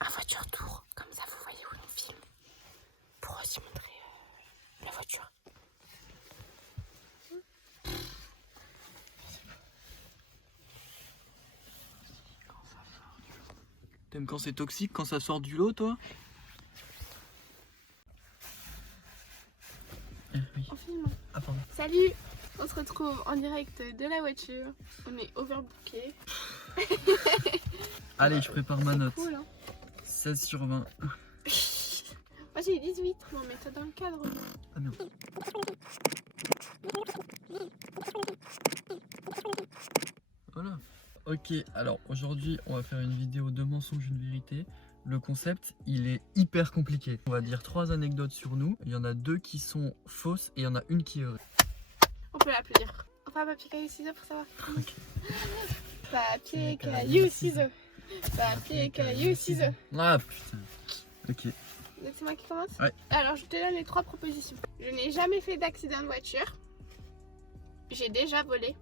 un voiture tour, comme ça vous voyez où on filme, pour aussi montrer la voiture. T'aimes quand c'est toxique, quand ça sort du lot, toi? Oui. On filme. Ah, pardon. Salut, on se retrouve en direct de la voiture. On est overbooké. Allez, je prépare ma note. Cool, hein. 16 sur 20. Moi j'ai 18, bon mets-toi dans le cadre. Ah merde. Voilà. Ok, alors aujourd'hui on va faire une vidéo de mensonges, une vérité. Le concept il est hyper compliqué. On va dire 3 anecdotes sur nous. Il y en a 2 qui sont fausses et il y en a une qui est vraie. On peut l'applaudir. Enfin papier, caillou, ciseaux pour savoir. Ok. Papier, caillou, ciseaux. Papier, caillou, ciseaux. Ah putain. Ok. Donc c'est moi qui commence? Ouais. Alors je te donne les 3 propositions. Je n'ai jamais fait d'accident de voiture. J'ai déjà volé.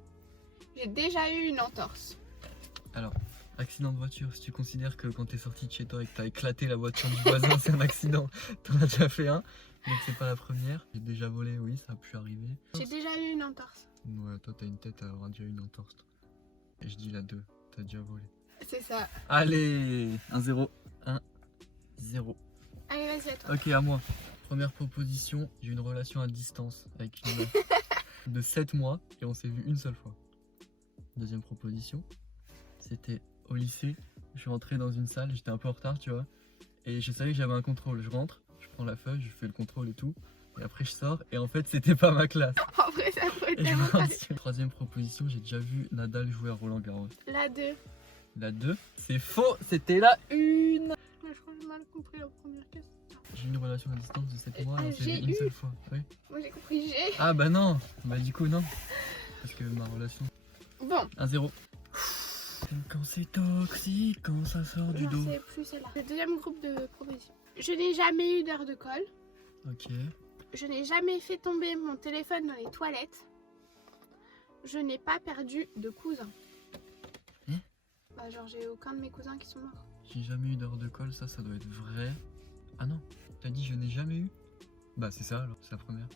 J'ai déjà eu une entorse. Alors, accident de voiture, si tu considères que quand t'es sorti de chez toi et que t'as éclaté la voiture du voisin, c'est un accident, t'en as déjà fait un, donc c'est pas la première. J'ai déjà volé, oui, ça a pu arriver. J'ai déjà eu une entorse. Ouais, toi t'as une tête à avoir déjà eu une entorse. Et je dis la 2, t'as déjà volé. C'est ça. Allez, 1-0, 1-0. Allez vas-y à toi. Ok, à moi. Première proposition, j'ai eu une relation à distance avec une meuf de 7 mois et on s'est vu une seule fois. Deuxième proposition, c'était au lycée, je suis rentré dans une salle, j'étais un peu en retard, tu vois, et je savais que j'avais un contrôle. Je rentre, je prends la feuille, je fais le contrôle et tout, et après je sors, et en fait c'était pas ma classe. En vrai ça peut être Et je tellement rentre. facile. Troisième proposition, j'ai déjà vu Nadal jouer à Roland Garros. La 2. La 2, c'est faux, c'était la 1. Moi je crois que j'ai mal compris la première question. J'ai eu une relation à distance de 7 mois, et on s'est j'ai vu une eu. seule fois. Oui. Moi j'ai compris G. Ah bah non, bah du coup non, parce que ma relation... Bon. 1-0. Quand c'est toxique, quand ça sort du Non, dos. c'est plus celle-là. Le deuxième groupe de propositions. Je n'ai jamais eu d'heure de colle. Ok. Je n'ai jamais fait tomber mon téléphone dans les toilettes. Je n'ai pas perdu de cousin. Hein? Bah genre j'ai aucun de mes cousins qui sont morts. J'ai jamais eu d'heure de colle, ça doit être vrai. Ah non, t'as dit je n'ai jamais eu? Bah c'est ça alors, c'est la première.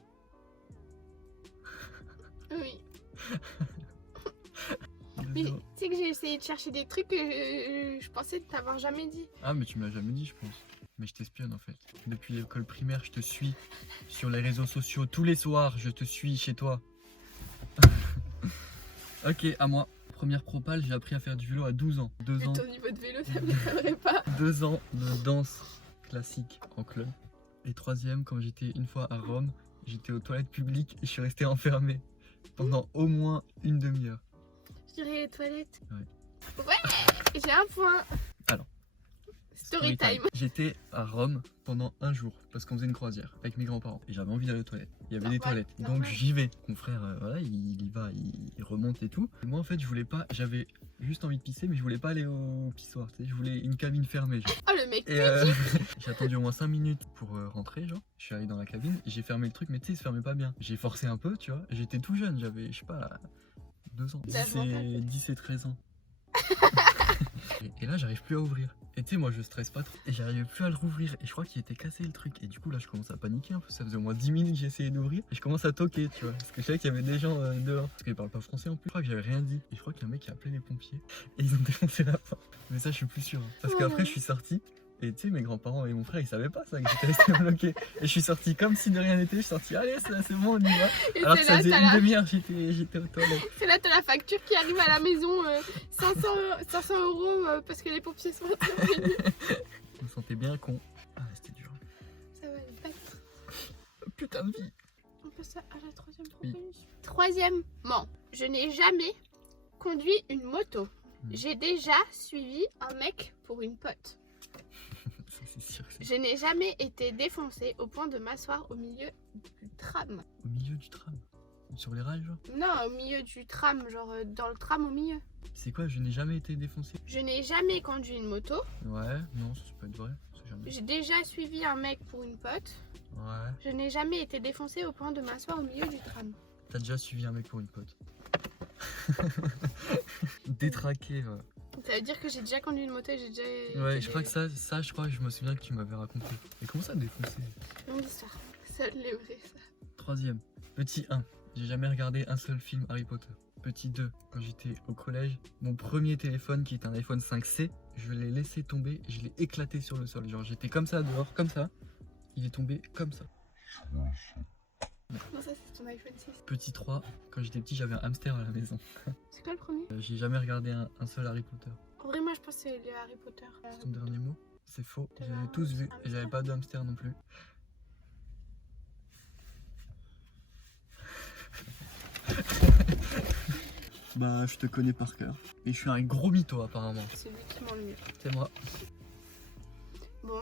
Oui. Mais tu sais que j'ai essayé de chercher des trucs que je pensais ne t'avoir jamais dit. Ah mais tu me l'as jamais dit je pense. Mais je t'espionne en fait. Depuis l'école primaire, je te suis sur les réseaux sociaux. Tous les soirs, je te suis chez toi. Ok, à moi. Première propale, j'ai appris à faire du vélo à 12 ans. 2 Vu ans. ton niveau de vélo, ça m'étonnerait pas. 2 ans de danse classique en club. Et troisième, quand j'étais une fois à Rome, j'étais aux toilettes publiques et je suis resté enfermé pendant au moins une demi-heure. Je dirais les toilettes. Ouais. Ouais, j'ai un point. Alors. Story time. J'étais à Rome pendant un jour parce qu'on faisait une croisière avec mes grands-parents et j'avais envie d'aller aux toilettes. Il y avait des toilettes, donc normal. j'y vais. Mon frère, voilà, il y va, il remonte et tout. Et moi en fait, je voulais pas, j'avais juste envie de pisser, mais je voulais pas aller au pissoir. Tu sais, je voulais une cabine fermée. Genre. Oh le mec. Et j'ai attendu au moins 5 minutes pour rentrer, genre. Je suis allé dans la cabine, et j'ai fermé le truc, mais tu sais, il se fermait pas bien. J'ai forcé un peu, tu vois. J'étais tout jeune, j'avais, je sais pas, 2 ans, 10 et 13 ans. Et là, j'arrive plus à ouvrir. Et tu sais, moi, je stresse pas trop. Et j'arrivais plus à le rouvrir. Et je crois qu'il était cassé le truc. Et du coup, là, je commence à paniquer un peu. Ça faisait au moins 10 minutes que j'essayais d'ouvrir. Et je commence à toquer, tu vois. Parce que je savais qu'il y avait des gens dehors. Parce qu'ils parlent pas français en plus. Je crois que j'avais rien dit. Et je crois qu'il y a un mec qui a appelé les pompiers. Et ils ont défoncé la porte. Mais ça, je suis plus sûr. Parce qu'après, je suis sorti. Et tu sais, mes grands-parents et mon frère, ils savaient pas ça, que j'étais resté bloqué. Et je suis sorti comme si de rien n'était. Je suis sorti, allez, c'est bon, on y va. Et Alors que ça là, faisait une demi-heure, j'étais aux toilettes. c'est là, t'as la facture qui arrive à la maison, 500 € parce que les pompiers sont intervenus. Je me sentais bien con. Ah, c'était dur. Ça va le battre. Putain de vie. On passe à la troisième proposition. Troisièmement, je n'ai jamais conduit une moto. J'ai déjà suivi un mec pour une pote. C'est sûr que c'est Je n'ai jamais été défoncée au point de m'asseoir au milieu du tram. au milieu du tram. Sur les rails, genre. Non, au milieu du tram, genre dans le tram au milieu. C'est quoi, je n'ai jamais été défoncé? Je n'ai jamais conduit une moto. Ouais, non, ça peut être vrai. C'est jamais. J'ai déjà suivi un mec pour une pote. Ouais. Je n'ai jamais été défoncée au point de m'asseoir au milieu du tram. T'as déjà suivi un mec pour une pote. Détraqué, ouais. Ça veut dire que j'ai déjà conduit une moto et j'ai déjà. Ouais, je crois que ça, je crois que je me souviens que tu m'avais raconté. Et comment ça défoncer? Longue histoire. Seul les vrais, ça. Troisième. Petit 1. J'ai jamais regardé un seul film Harry Potter. Petit 2. Quand j'étais au collège, mon premier téléphone qui est un iPhone 5C, je l'ai laissé tomber et je l'ai éclaté sur le sol. Genre j'étais comme ça dehors, comme ça. Il est tombé comme ça. Non, ça c'est ton iPhone 6. Petit 3. Quand j'étais petit, j'avais un hamster à la maison. C'est quoi le premier? J'ai jamais regardé un seul Harry Potter. En vrai, moi je pense que c'est le Harry Potter. C'est ton dernier mot? C'est faux. T'avais J'avais un tous vu hamster? et j'avais pas de hamster non plus. Bah, je te connais par cœur. Et je suis un gros mytho apparemment. C'est lui qui ment le mieux. C'est moi. Bon.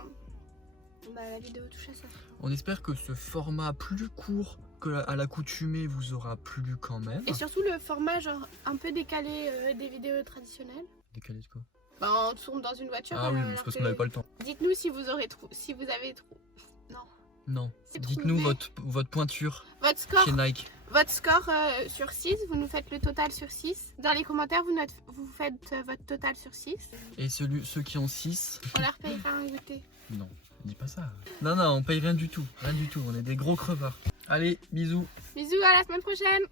Bah, la vidéo touche à ça. On espère que ce format plus court qu'à l'accoutumée vous aura plu quand même. Et surtout le format genre un peu décalé des vidéos traditionnelles. Décalé de quoi? Bah, on tourne dans une voiture. Ah oui, alors parce qu'on n'avait pas le temps. Dites-nous si vous aurez si vous avez Non. Non. C'est Dites-nous trouvé. votre pointure Votre score. chez Nike. Votre score sur 6, vous nous faites le total sur 6. Dans les commentaires, vous faites votre total sur 6. Et ceux qui ont 6. On leur payera un goûter. Non, dis pas ça. Non, on paye rien du tout. Rien du tout. On est des gros crevards. Allez, bisous. Bisous, à la semaine prochaine.